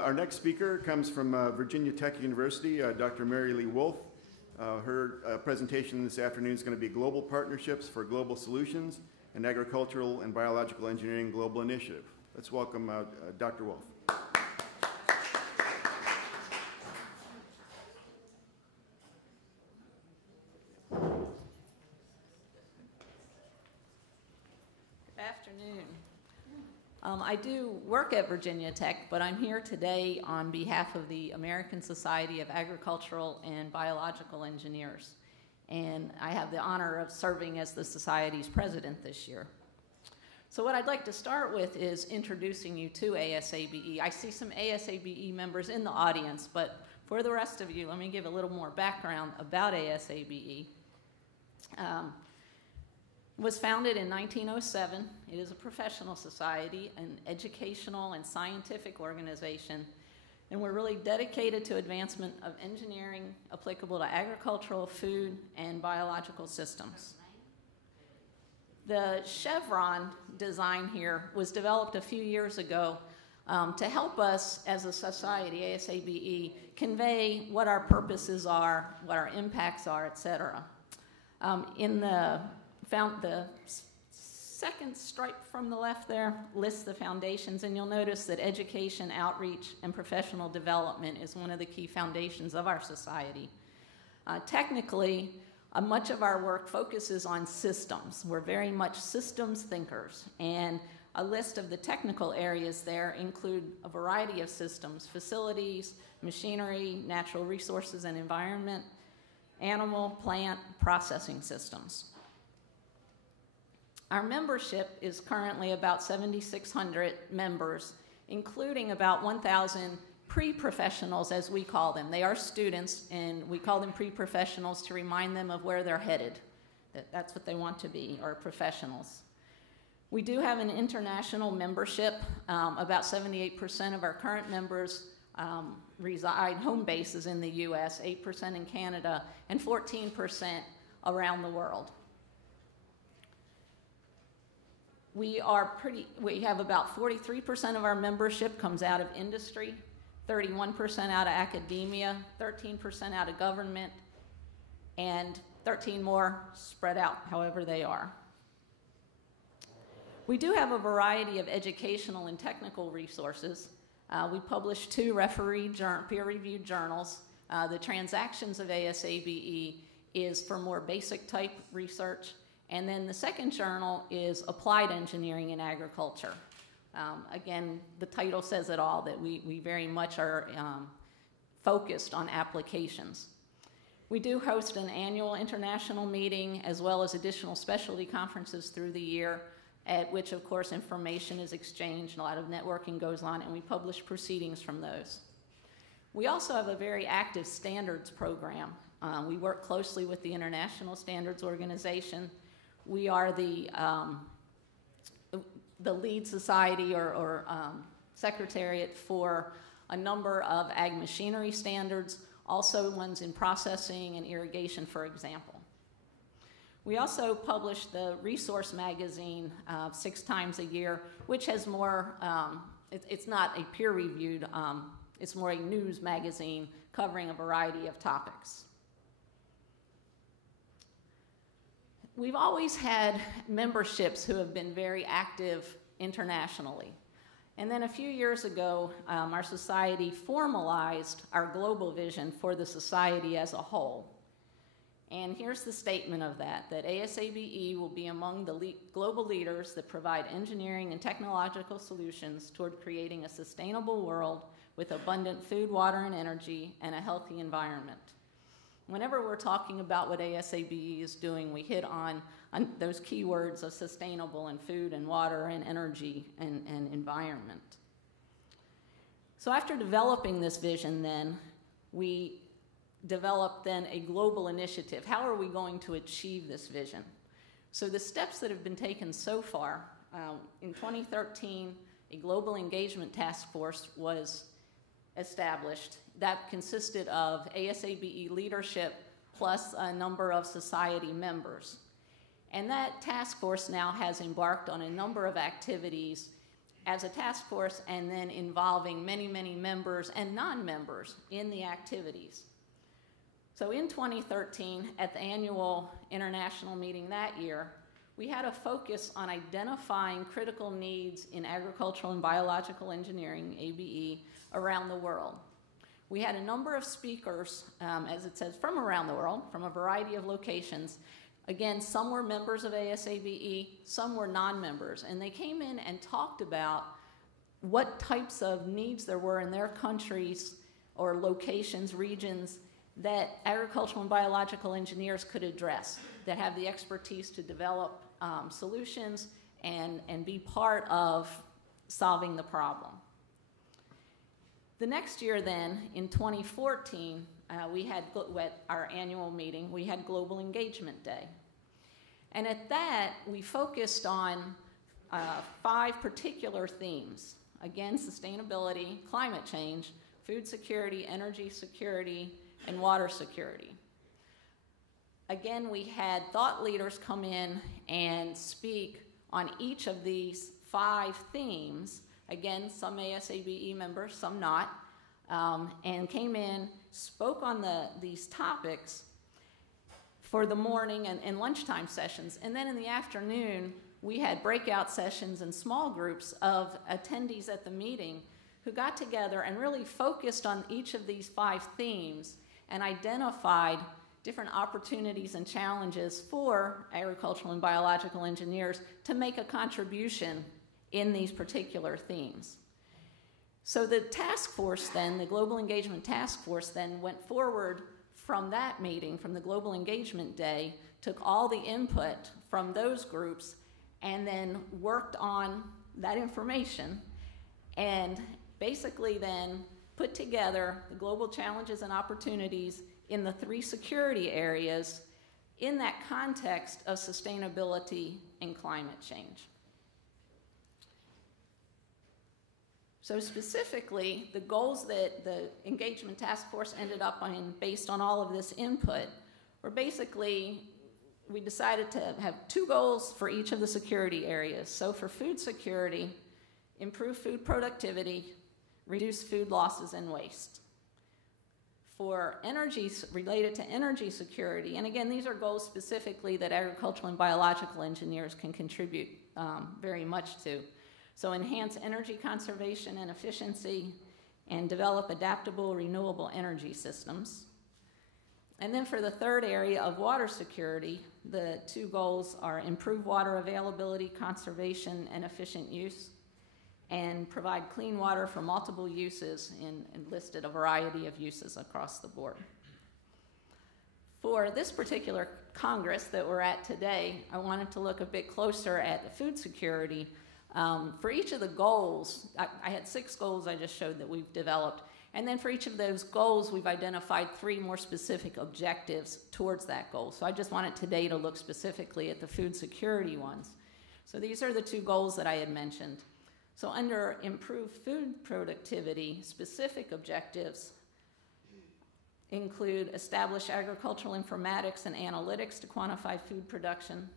Our next speaker comes from Virginia Tech University, Dr. Mary Leigh Wolfe. Her presentation this afternoon is going to be Global Partnerships for Global Solutions and Agricultural and Biological Engineering Global Initiative. Let's welcome Dr. Wolfe. Good afternoon. I do work at Virginia Tech, but I'm here today on behalf of the American Society of Agricultural and Biological Engineers, and I have the honor of serving as the Society's president this year. So what I'd like to start with is introducing you to ASABE. I see some ASABE members in the audience, but for the rest of you, let me give a little more background about ASABE. Was founded in 1907. It is a professional society, an educational and scientific organization, and we're really dedicated to advancement of engineering applicable to agricultural, food, and biological systems. The chevron design here was developed a few years ago to help us as a society, ASABE, convey what our purposes are, what our impacts are, etc. The second stripe from the left there lists the foundations, and you'll notice that education, outreach, and professional development is one of the key foundations of our society. Technically, much of our work focuses on systems. We're very much systems thinkers, and a list of the technical areas there include a variety of systems: facilities, machinery, natural resources and environment, animal, plant, processing systems. Our membership is currently about 7,600 members, including about 1,000 pre-professionals, as we call them. They are students, and we call them pre-professionals to remind them of where they're headed. That's what they want to be, or professionals. We do have an international membership. About 78% of our current members reside, home bases in the US, 8% in Canada, and 14% around the world. We have about 43% of our membership comes out of industry, 31% out of academia, 13% out of government, and 13 more spread out however they are. We do have a variety of educational and technical resources. We publish 2 peer-reviewed journals. The Transactions of ASABE is for more basic type research. And then the second journal is Applied Engineering in Agriculture. Again, the title says it all, that we very much are focused on applications. We do host an annual international meeting as well as additional specialty conferences through the year, at which, of course, information is exchanged and a lot of networking goes on, and we publish proceedings from those. We also have a very active standards program. We work closely with the International Standards Organization. We are the lead society or secretariat for a number of ag machinery standards, also ones in processing and irrigation, for example. We also publish the Resource magazine 6 times a year, which has more, it's not a peer-reviewed, it's more a news magazine covering a variety of topics. We've always had memberships who have been very active internationally. And then a few years ago, our society formalized our global vision for the society as a whole. And here's the statement of that ASABE will be among the global leaders that provide engineering and technological solutions toward creating a sustainable world with abundant food, water, and energy, and a healthy environment. Whenever we're talking about what ASABE is doing, we hit on those keywords of sustainable and food and water and energy and environment. So after developing this vision then, we developed then a global initiative. How are we going to achieve this vision? So the steps that have been taken so far, in 2013, a global engagement task force was established that consisted of ASABE leadership plus a number of society members. And that task force now has embarked on a number of activities as a task force, and then involving many, many members and non-members in the activities. So in 2013, at the annual international meeting that year, we had a focus on identifying critical needs in agricultural and biological engineering, ABE, around the world. We had a number of speakers, as it says, from around the world, from a variety of locations. Again, some were members of ASABE, some were non-members, and they came in and talked about what types of needs there were in their countries or locations, regions, that agricultural and biological engineers could address, that have the expertise to develop solutions and be part of solving the problem. The next year then, in 2014, we had at our annual meeting, we had Global Engagement Day. And at that, we focused on 5 particular themes. Again, sustainability, climate change, food security, energy security, and water security. Again, we had thought leaders come in and speak on each of these 5 themes. Again, some ASABE members, some not, and came in, spoke on these topics for the morning and lunchtime sessions. And then in the afternoon, we had breakout sessions and small groups of attendees at the meeting who got together and really focused on each of these 5 themes and identified different opportunities and challenges for agricultural and biological engineers to make a contribution in these particular themes. So the task force then, the Global Engagement Task Force then went forward from that meeting, from the Global Engagement Day, took all the input from those groups and then worked on that information and basically then put together the global challenges and opportunities in the 3 security areas in that context of sustainability and climate change. So specifically, the goals that the Engagement Task Force ended up on based on all of this input were basically, we decided to have 2 goals for each of the security areas. So for food security, improve food productivity, reduce food losses and waste. For energy, related to energy security, and again, these are goals specifically that agricultural and biological engineers can contribute very much to. So enhance energy conservation and efficiency and develop adaptable renewable energy systems. And then for the 3rd area of water security, the 2 goals are improve water availability, conservation, and efficient use, and provide clean water for multiple uses and listed a variety of uses across the board. For this particular Congress that we're at today, I wanted to look a bit closer at the food security. For each of the goals, I had 6 goals I just showed that we've developed, and then for each of those goals, we've identified 3 more specific objectives towards that goal. So I just wanted today to look specifically at the food security ones. So these are the 2 goals that I had mentioned. So under improved food productivity, specific objectives include establish agricultural informatics and analytics to quantify food production,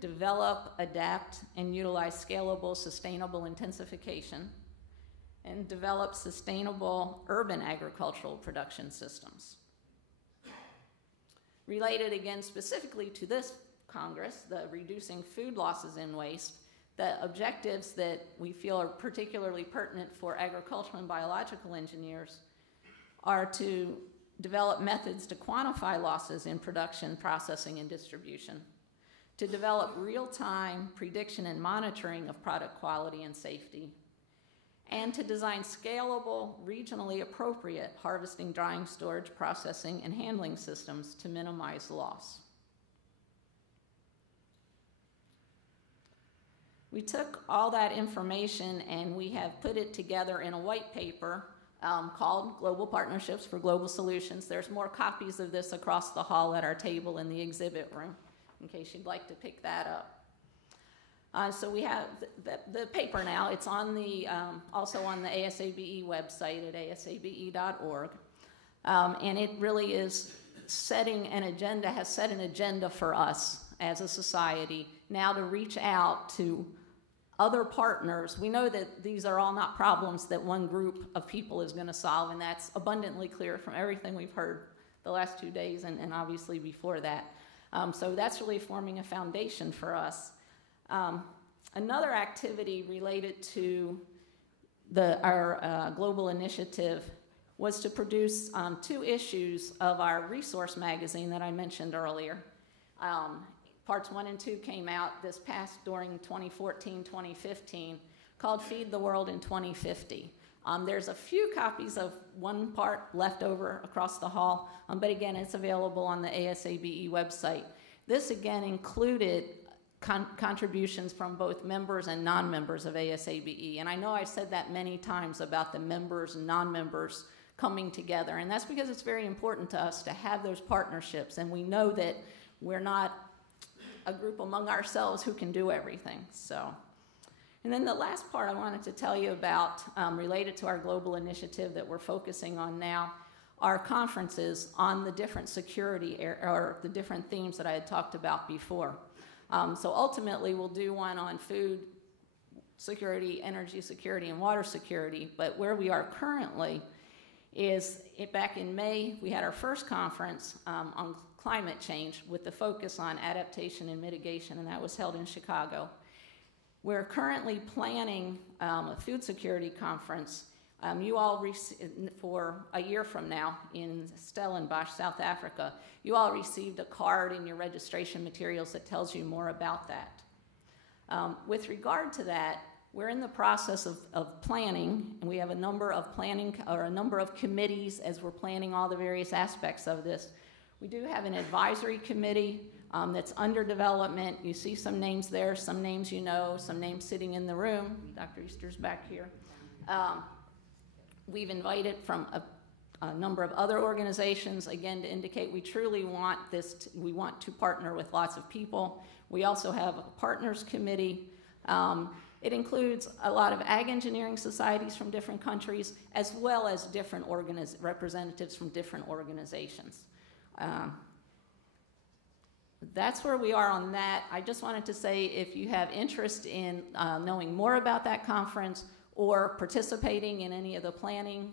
develop, adapt, and utilize scalable, sustainable intensification, and develop sustainable urban agricultural production systems. Related again specifically to this Congress, the reducing food losses and waste, the objectives that we feel are particularly pertinent for agricultural and biological engineers are to develop methods to quantify losses in production, processing, and distribution, to develop real-time prediction and monitoring of product quality and safety, and to design scalable, regionally appropriate harvesting, drying, storage, processing, and handling systems to minimize loss. We took all that information and we have put it together in a white paper called Global Partnerships for Global Solutions. There's more copies of this across the hall at our table in the exhibit room, in case you'd like to pick that up. So we have the paper now. It's on the, also on the ASABE website at asabe.org. And it really is setting an agenda, has set an agenda for us as a society now to reach out to other partners. We know that these are all not problems that one group of people is going to solve, and that's abundantly clear from everything we've heard the last 2 days and obviously before that. So that's really forming a foundation for us. Another activity related to our global initiative was to produce 2 issues of our resource magazine that I mentioned earlier. Parts 1 and 2 came out this past during 2014-2015, called Feed the World in 2050. There's a few copies of one part left over across the hall, but again, it's available on the ASABE website. This again included contributions from both members and non-members of ASABE, and I know I've said that many times about the members and non-members coming together, and that's because it's very important to us to have those partnerships, and we know that we're not a group among ourselves who can do everything. So, and then the last part I wanted to tell you about related to our global initiative that we're focusing on now are conferences on the different security or the different themes that I had talked about before. So ultimately we'll do one on food security, energy security, and water security, but where we are currently is back in May we had our first conference on climate change with the focus on adaptation and mitigation, and that was held in Chicago. We're currently planning a food security conference. You all, for a year from now in Stellenbosch, South Africa, you all received a card in your registration materials that tells you more about that. With regard to that, we're in the process of planning, and we have a number of committees as we're planning all the various aspects of this. We do have an advisory committee that's under development. You see some names there, some names you know, some names sitting in the room. Dr. Easter's back here. We've invited from a number of other organizations, again, to indicate we truly want this, we want to partner with lots of people. We also have a partners committee. It includes a lot of ag engineering societies from different countries, as well as different representatives from different organizations. That's where we are on that. I just wanted to say if you have interest in knowing more about that conference or participating in any of the planning,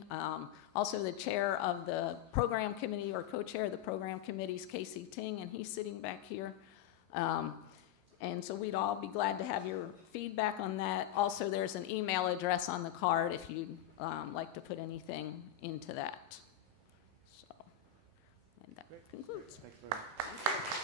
also the chair of the program committee or co-chair of the program committee is Casey Ting, and he's sitting back here. And so we'd all be glad to have your feedback on that. Also, there's an email address on the card if you'd like to put anything into that. So, and that concludes. Thank you very much.